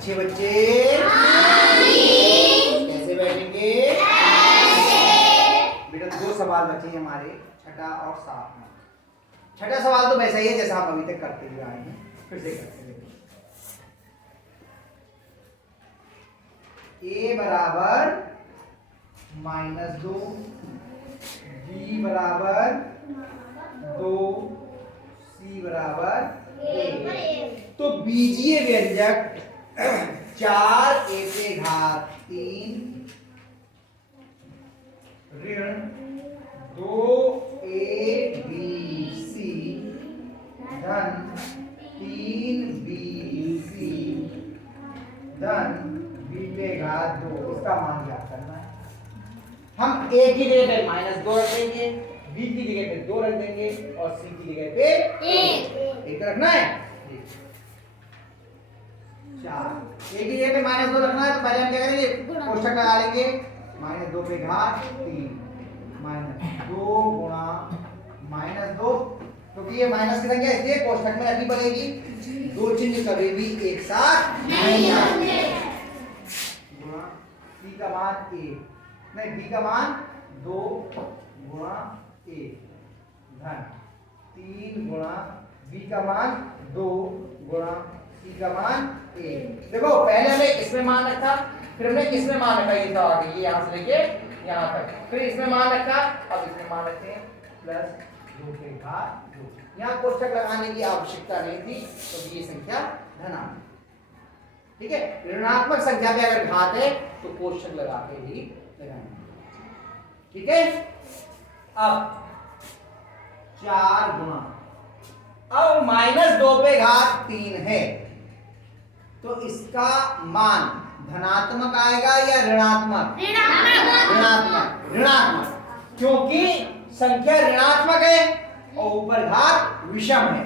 अच्छे बच्चे कैसे बैठेंगे? बेटा दो सवाल बचे हमारे, छठा और सातवां। छठा सवाल तो वैसा ही है जैसा हम अभी तक करते हुए आए हैं, फिर से करते हैं। a बराबर -2, b बराबर 2, c बराबर 1। तो बीजीय व्यंजक 4a पे घात 3 ऋण 2abc धन 3bc धन b पे घात 2, इसका मान ज्ञात करना है। हम a की जगह पे -2 रख देंगे, b की जगह पे 2 रख देंगे और c की जगह पे 1 रखना है। 4 a की जगह पे -2 रखना है, तो पहले हम क्या करेंगे, कोष्ठक लगा लेंगे। -2 पे घात 3 -2 गुणा -2, क्योंकि ये माइनस की संख्या इसलिए कोष्ठक में रखनी पड़ेगी। दो चिन्ह कभी भी एक साथ नहीं आते। गुणा c का मान 1 नहीं, b का मान 2 गुणा 1 धन 3 गुणा b का मान 2 गुणा c का मान 1। देखो पहले हमने इसमें मान रखा, फिर हमने इसमें मान रखा, ये था आगे, ये यहाँ से लेके यहाँ तक, फिर इसमें मान रखा, अब इसमें मान रखते हैं +2 के घात 2। यहाँ कोष्ठक लगाने की आवश्यकता नहीं थी, तो ये संख्या धनात्मक। ठीक है, ऋणात्मक संख्या पे अगर घात है तो कोष्ठक लगा के ही लगाएंगे। ठीक है, अब 4 गुणा, अब -2 पे घात 3 है, तो इसका मान धनात्मक आएगा या ऋणात्मक? ऋणात्मक। ऋणात्मक क्योंकि संख्या ऋणात्मक है और ऊपर घात विषम है।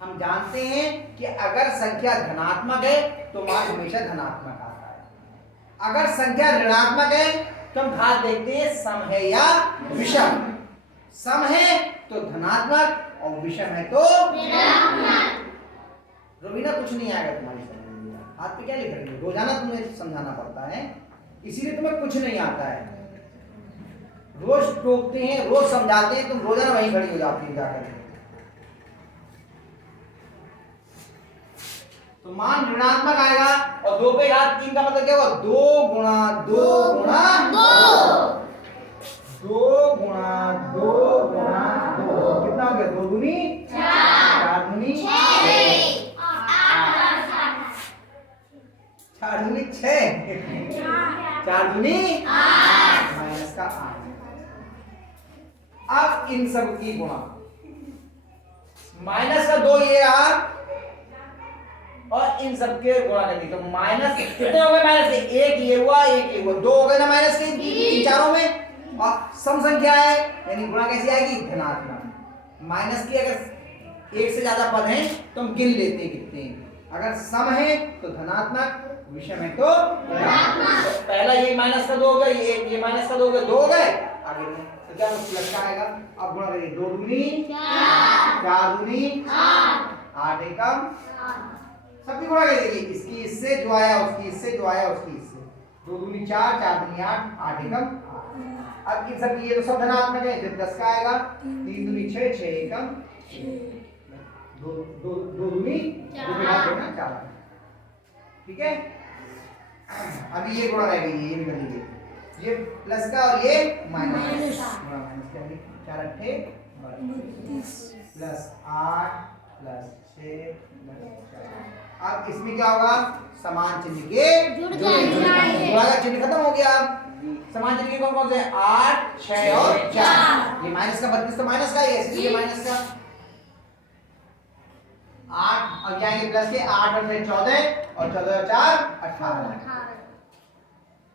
हम जानते हैं कि अगर संख्या धनात्मक है तो मान हमेशा धनात्मक आता है। अगर संख्या ऋणात्मक है तो हम घात देखते हैं सम है या विषम। सम है तो धनात्मक और विषम है तो ऋणात्मक। रोबीना कुछ नहीं आएगा तुम्हारी समझ में, हाथ पे क्या लिख रही हो? रोजाना तुम्हें समझाना पड़ता है, इसीलिए तुम्हें कुछ नहीं आता है। रोज टोकते हैं, रोज समझाते हैं, तुम रोजाना वहीं खड़ी हो जाती है जाकर। तो मान ऋणात्मक आएगा और 2 पे घात 3 का मतलब क्या होगा? 2 गुणा 2 गुणा 2 गुणा 2 गुणा 2 कितना हो गया? 2 दूनी 4, 4 दूनी 6, 4 दूनी 6, 4 दूनी 8 माइनस का 8। अब इन सब की गुणा, माइनस का 2 ये रहा और इन सब के गुणा कर दी, तो माइनस कितने हो गए? माइनस 1 ये हुआ, 1 ये हुआ, 2 हो गए ना माइनस के इन चारों में। और सम संख्या है यानी गुणा कैसी आएगी? धनात्मक। माइनस की अगर एक से ज्यादा पद हैं तो हम गिन लेते हैं कितने। अगर सम है तो धनात्मक, विषम है तो ऋणात्मक। तो पहला ये माइनस का 2 हो गया, ये माइनस का 2 हो गया, 2 हो गए। आगे तो क्या प्लस का आएगा? अब गुणा करिए, 2 दूनी 4, 4 दूनी 8, 8 एकम 8। सबकी गुणा कर दीजिए, इसकी इससे जो आया उसकी इससे, जो आया उसकी इससे। 2 दूनी 4, 4 दूनी 8, 8 एकम 8। अब इन सब ये तो सब धनात्मक है, जब 10 का आएगा 3 दूनी 6, 6 एकम 2 दूनी 4। ठीक है, अभी ये गुणा रह गई, ये भी कर लीजिए, ये प्लस का और ये माइनस। 4 अट्ठे 32 plus 8 plus 6 plus 4। अब इसमें क्या होगा? समान चिन्ह के गुणा का चिन्ह खत्म हो गया। समान चिन्ह के कौन कौन से? 8, 6 और 4। ये माइनस का 32 तो माइनस का ही है, इसलिए माइनस का 8। अब जाएंगे प्लस के 8 और 6 14 और 14 और 4 18।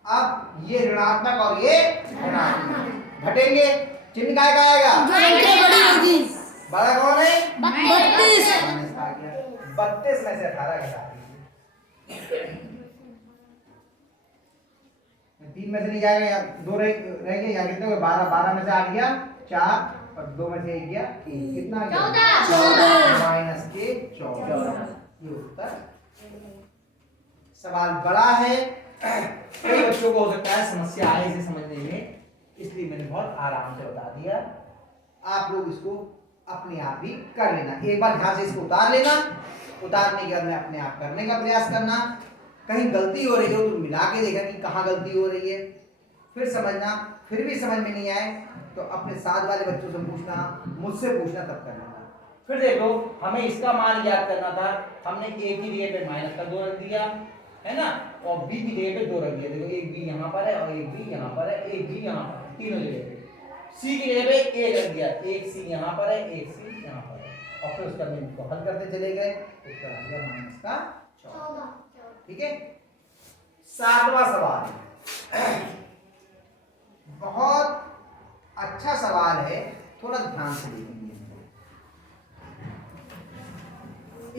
अब ये ऋणात्मक और ये धनात्मक घटेंगे, चिन्ह काय का आएगा? बड़ा कौन है? 32। 32 में से 18 घटा दीजिए। 3 में से नहीं जाएगा, यहाँ 2 रहेंगे, यहाँ कितने हो गए? 12, 12 में से 8 गया 4 और 2 में से 1 गया 1, कितना आ गया? 14 माइनस के 14। ये उत्तर सवाल बड़ा है, कई बच्चों को हो सकता है समस्या आए इसे समझने में, इसलिए मैंने बहुत आराम से बता दिया। आप लोग इसको अपने आप भी कर लेना, एक बार ध्यान से इसको उतार लेना, उतारने के बाद में अपने आप करने का प्रयास करना। कहीं गलती हो रही हो तो मिला के देखना कि कहाँ गलती हो रही है, फिर समझना। फिर भी समझ में नहीं आए तो अपने साथ वाले बच्चों से पूछना, मुझसे पूछना, तब करना। फिर देखो हमें इसका मान याद करना था, हमने a की जगह पे माइनस का 2 रख दिया है ना, और b की जगह पे 2 रख दिया। देखो एक b यहाँ पर है और एक b यहाँ पर है, एक b यहाँ पर है, तीनों जगह पे। c की जगह पे a रख दिया, एक c यहाँ पर है, एक c यहाँ पर है, और फिर उसका मीन को हल करते चले गए, उत्तर आ गया माइनस का 14। ठीक है। 7वां सवाल बहुत अच्छा सवाल है, थोड़ा ध्यान से देखेंगे।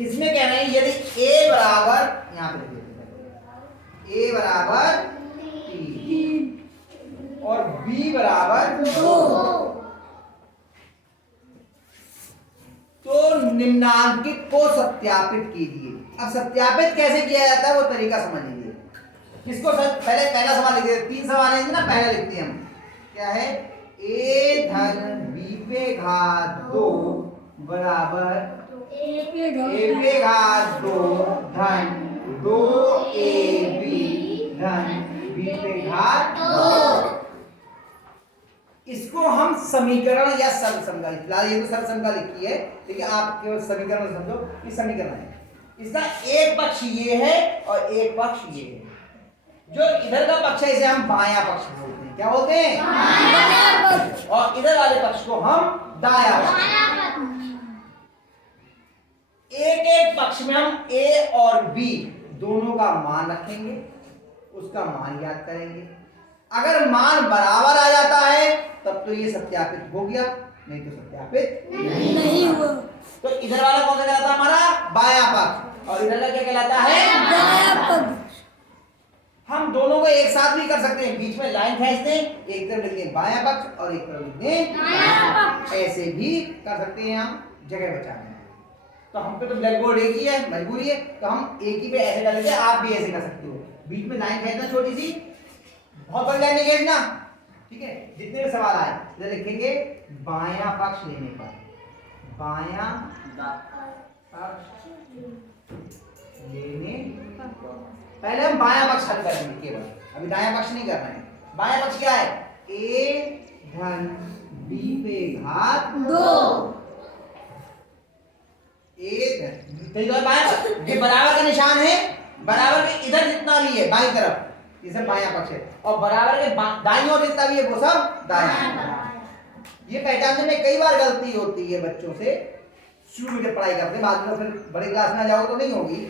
इसमें कह रहे हैं यदि a बराबर, यहाँ पे देखिए, a बराबर 3 और b बराबर 2, तो निम्नांकित को सत्यापित कीजिए। अब सत्यापित कैसे किया जाता है वो तरीका समझ लीजिए। इसको पहले पहला सवाल लिख देते, 3 सवाल है ना, पहला लिखते हैं हम। क्या है? a धन b पे घात 2 बराबर a पे घात 2 धन 2ab धन b पे घात 2। इसको हम समीकरण या सरलसंख्या, फिलहाल ये तो सरलसंख्या लिखी है, लेकिन आप केवल समीकरण समझो कि समीकरण है। इसका एक पक्ष ये है और एक पक्ष ये है। जो इधर का पक्ष है इसे हम बायां पक्ष बोलते हैं। क्या बोलते हैं? बायां पक्ष। और इधर वाले पक्ष को हम दायां पक्ष। एक एक पक्ष में हम a और b दोनों का मान रखेंगे, उसका मान याद करेंगे। अगर मान बराबर आ जाता है तब तो ये सत्यापित हो गया, नहीं तो सत्यापित नहीं हुआ। तो इधर वाला कौन सा कहलाता है? हमारा बायां पक्ष। और इधर का क्या कहलाता है? दायां पक्ष। हम दोनों को एक साथ भी कर सकते हैं, बीच में लाइन खींच दें, एक तरफ लिख दें बायां पक्ष और एक तरफ लिख दें दायां पक्ष। ऐसे भी कर सकते हैं हम जगह बचाने। तो हम पे तो ब्लैक बोर्ड एक ही है, मजबूरी है, तो हम एक ही पे ऐसे कर लेते हैं, आप भी ऐसे कर सकते हो। बीच में लाइन खींचना छोटी सी, बहुत बड़ी लाइन नहीं खींचना। ठीक है। जितने भी सवाल आए इधर लिखेंगे बायां पक्ष लेने पर, बायां पक्ष लेने पहले हम बायां पक्ष हल करेंगे केवल, अभी दायां पक्ष नहीं कर रहे हैं। बायां पक्ष क्या है? a धन b पे घात 2। ये बराबर का निशान है, बराबर के इधर जितना भी है बाईं तरफ ये सब बायां पक्ष है, और बराबर के दाईं ओर जितना भी है वो सब दायां। ये पहचानने में कई बार गलती होती है बच्चों से, शुरू में जब पढ़ाई करते हैं, बाद में फिर बड़ी क्लास में जाओ तो नहीं होगी।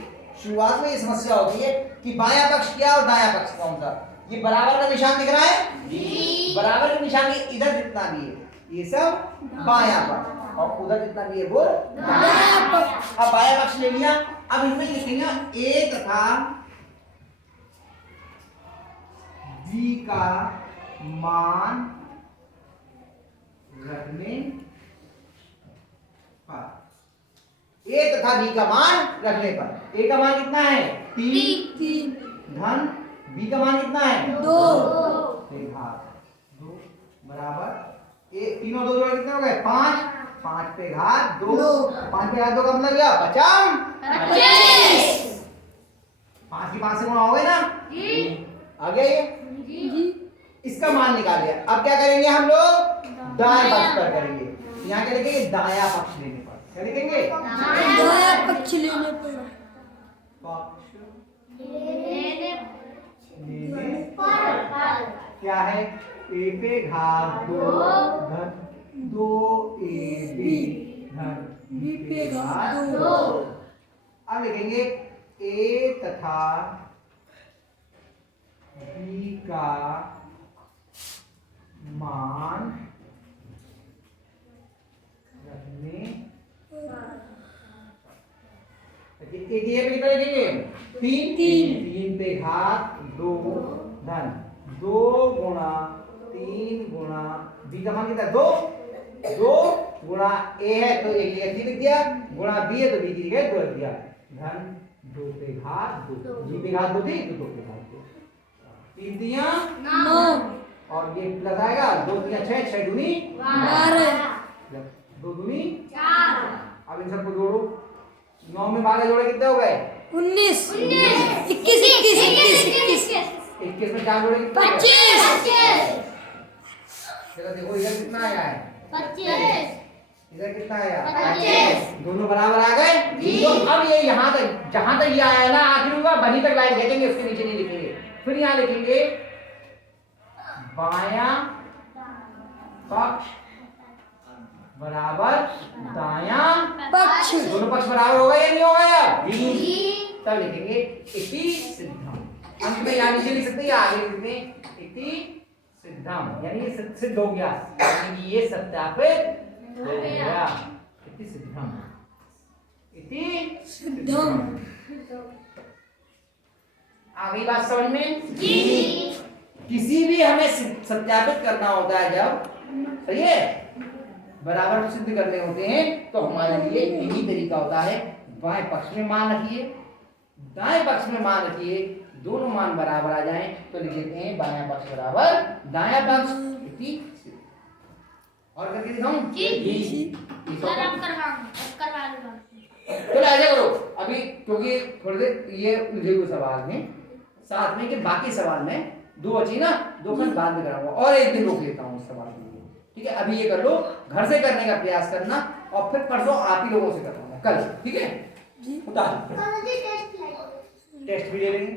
शुरुआत में ये समस्या होती है कि बायां पक्ष क्या और दायां पक्ष कौन सा। ये बराबर का निशान दिख रहा है जी, बराबर के निशान के इधर जितना भी है ये सब बायां पक्ष, और उधर जितना भी है वो दायां पक्ष। अब बायां पक्ष ले लिया, अब इसमें लिखेंगे a तथा b का मान रखने पर, a तथा b का मान रखने पर। a का मान कितना है? 3 धन b का मान कितना है? 2 बराबर तीनों 2 जोड़े कितने हो गए? 5 पे घात 2 5 पे घात 2 का मतलब क्या? 25। 5 की 5 से गुणा हो गए ना आ गया ये। इसका मान निकाल लिया। अब क्या करेंगे हम लोग? दाएं पक्ष पर करेंगे। यहाँ क्या लिखेंगे? दायां पक्ष लेने पर। क्या लिखेंगे? दायां पक्ष लेने पर। क्या है? a पे घात 2 धन 2ab धन b पे घात 2। अब लिखेंगे a तथा b का मान रखने लिखेंगे 3 पे घात 2 धन 2 गुणा 3 गुणा b का मान कितना? 2 गुणा a है तो 1 लिख दिया, गुणा b है तो b की जगह 2 लिख दिया, धन 2 पे घात 2, जी पे घात 2 थी तो 2 पे घात 2, 3 तियां 9 और ये प्लस आएगा 2 तियां 6, 6 दूनी 12 2 दूनी 4 अब इन सबको जोड़ो, 9 में 12 जोड़े कितने हो गए 19 21 21 में 4 जोड़े कितने हो गए 25 चलो देखो इधर कितना आया है 25 इधर कितना आया 25 दोनों बराबर आ गए तो अब ये यहाँ तक जहां तक ये आया ना आखिर हुआ वहीं तक लाइन खींचेंगे, उसके नीचे नहीं लिखेंगे। फिर यहाँ लिखेंगे बायां पक्ष बराबर दायां पक्ष दोनों पक्ष बराबर हो गए या नहीं हो गया तब लिखेंगे इति सिद्धम। अंत में यहाँ नीचे लिख सकते हैं या आगे लिख सकते हैं इति सिद्धम, यानी ये सिद्ध हो गया, यानी कि ये सत्यापित हो गया। इति सिद्धम, इति सिद्धम। आ गई बात समझ में? किसी भी हमें सत्यापित करना होता है जब, सही है, बराबर को सिद्ध करने होते हैं तो हमारे लिए यही तरीका होता है। बाएं पक्ष में मान रखिए, दाएं पक्ष में मान रखिए, दोनों मान बराबर आ जाएं तो लिख देते हैं बायां पक्ष बराबर दायां पक्ष इति सिद्ध। और करके दिखाऊं? चलो ऐसा करो अभी, क्योंकि थोड़ी देर ये उलझे हुए सवाल हैं, साथ में के बाकी सवाल में 2 बची ना, 2 खंड बाद में कराऊंगा और एक दिन रोक लेता हूँ उस सवाल के लिए, ठीक है? अभी ये कर लो, घर से करने का प्रयास करना और फिर परसों आप ही लोगों से करवाऊंगा कल, ठीक है? उतार टेस्ट भी ले लेंगे।